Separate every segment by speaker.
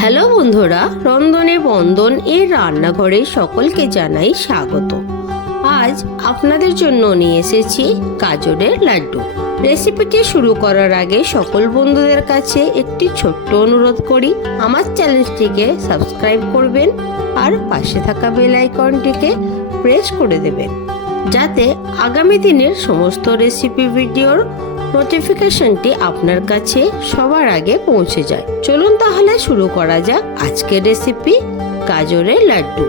Speaker 1: Hello বন্ধুরা, রন্ধনে বন্দন এর রান্নাঘরে সকলকে জানাই স্বাগত। আজ আপনাদের জন্য নিয়ে এসেছি গাজরের লাড্ডু। রেসিপিটি শুরু করার আগে সকল বন্ধুদের কাছে একটি ছোট্ট অনুরোধ করি, আমার চ্যানেলটিকে সাবস্ক্রাইব করবেন আর পাশে থাকা বেল আইকনটিকে প্রেস করে দেবেন। যাতে আগামী দিনের সমস্ত রেসিপি ভিডিওর নোটিফিকেশনটি আপনার কাছে সবার আগে পৌঁছে যায়। চলুন তাহলে শুরু করা যাক আজকের রেসিপি গাজরের লাড্ডু।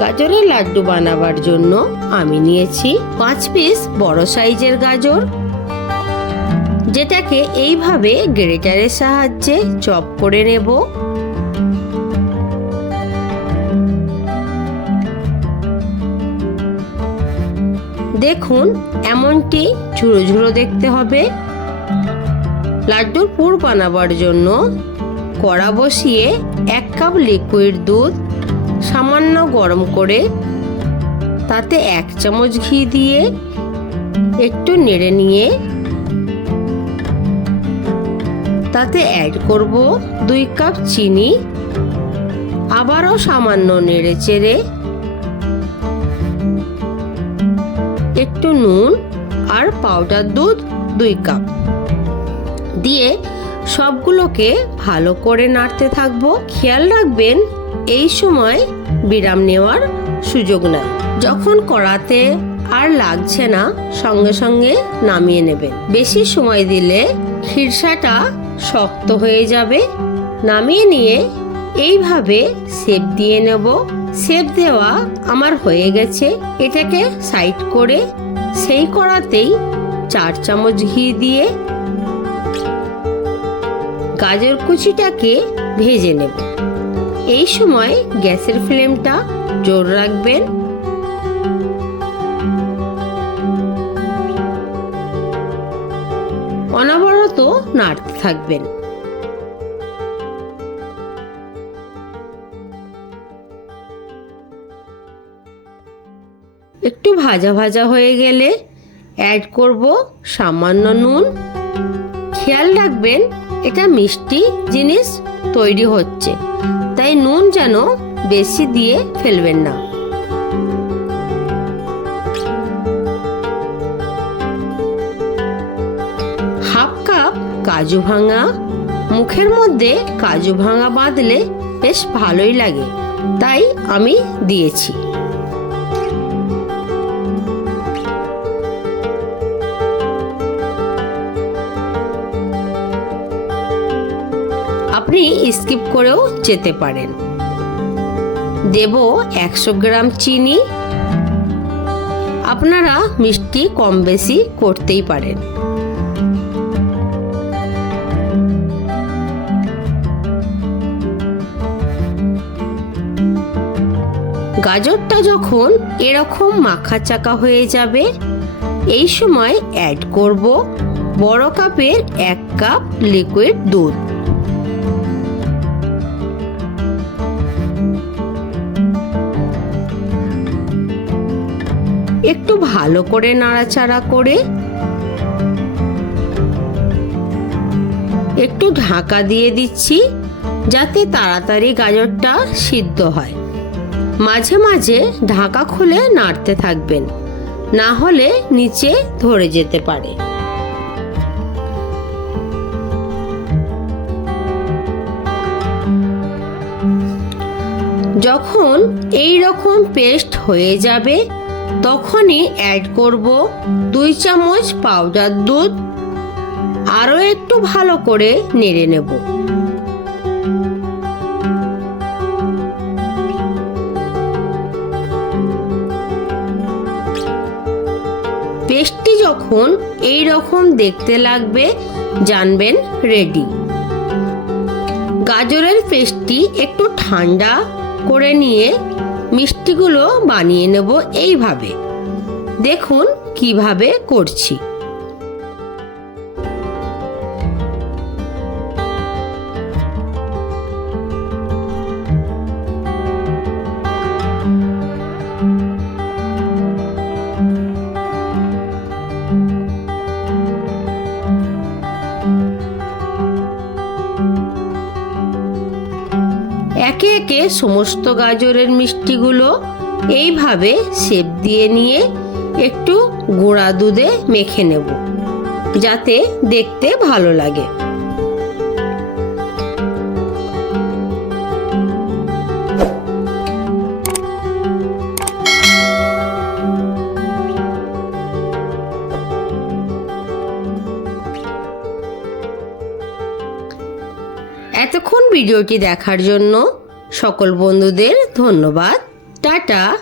Speaker 1: গাজরের লাড্ডু বানাবার জন্য আমি নিয়েছি পাঁচ পিস বড় সাইজের গাজর। যেটাকে এইভাবে গ্রেটারের সাহায্যে চপ করে নেব। দেখুন, এমনটি ঝুড়ো ঝুড়ো দেখতে হবে। লাড্ডুর পুর বানাবার জন্য কড়া বসিয়ে এক কাপ লিকুইড দুধ সামান্য গরম করে তাতে এক চামচ ঘি দিয়ে একটু নেড়ে নিয়ে তাতে অ্যাড করব দুই কাপ চিনি। আবারও সামান্য নেড়ে চেড়ে একটু নুন আর পাউডার দুধ দুই কাপ। দিয়ে সবগুলোকে ভালো করে নাড়তে থাকব। খেয়াল রাখবেন, এই সময় বিরাম নেওয়ার সুযোগ নাই। যখন কড়াতে আর লাগছে না, সঙ্গে সঙ্গে নামিয়ে নেবেন। বেশি সময় দিলে খিরসাটা শক্ত হয়ে যাবে। নামিয়ে নিয়ে এইভাবে সেপ দিয়ে নেব। সেপ দেওয়া আমার হয়ে গেছে। এটাকে সাইড করে সেই কড়াতেই চার চামচ ঘি দিয়ে গাজর কুচিটাকে ভেজে নেব। এই সময় গ্যাসের ফ্লেমটা জোর রাখবেন। অনবরত নাড়তে থাকবেন। একটু ভাজা ভাজা হয়ে গেলে অ্যাড করব সামান্য নুন। খেয়াল রাখবেন, এটা মিষ্টি জিনিস তৈরি হচ্ছে, তাই নুন যেন বেশি দিয়ে ফেলবেন না। হাফ কাপ কাজু ভাঙা, মুখের মধ্যে কাজু ভাঙা বাঁধলে বেশ ভালোই লাগে, তাই আমি দিয়েছি। আপনি স্কিপ করেও যেতে পারেন। দেব একশো গ্রাম চিনি। আপনারা মিষ্টি কম বেশি করতেই পারেন। গাজরটা যখন এরকম মাখা চাকা হয়ে যাবে, এই সময় অ্যাড করব বড় কাপের এক কাপ লিকুইড দুধ। একটু ভালো করে নাড়াচাড়া করে একটু ঢাকা দিয়ে দিচ্ছি যাতে তাড়াতাড়ি গাজরটা সিদ্ধ হয়। মাঝে মাঝে ঢাকা খুলে নাড়তে থাকবেন, না হলে নিচে ধরে যেতে পারে। যখন এই রকম পেস্ট হয়ে যাবে তখনই অ্যাড করব দুই চামচ পাউডার দুধ, আরও একটু ভালো করে নেড়ে নেব। পেস্টটি যখন এই রকম দেখতে লাগবে, জানবেন রেডি গাজরের পেস্টটি একটু ঠান্ডা করে নিয়ে মিষ্টিগুলো বানিয়ে নেব এইভাবে। দেখুন কীভাবে করছি। একে একে সমস্ত গাজরের মিষ্টিগুলো এইভাবে শেপ দিয়ে নিয়ে একটু গুঁড়া দুধে মেখে নেব, যাতে দেখতে ভালো লাগে। এতক্ষণ ভিডিওটি দেখার জন্য সকল বন্ধুদের ধন্যবাদ। টাটা।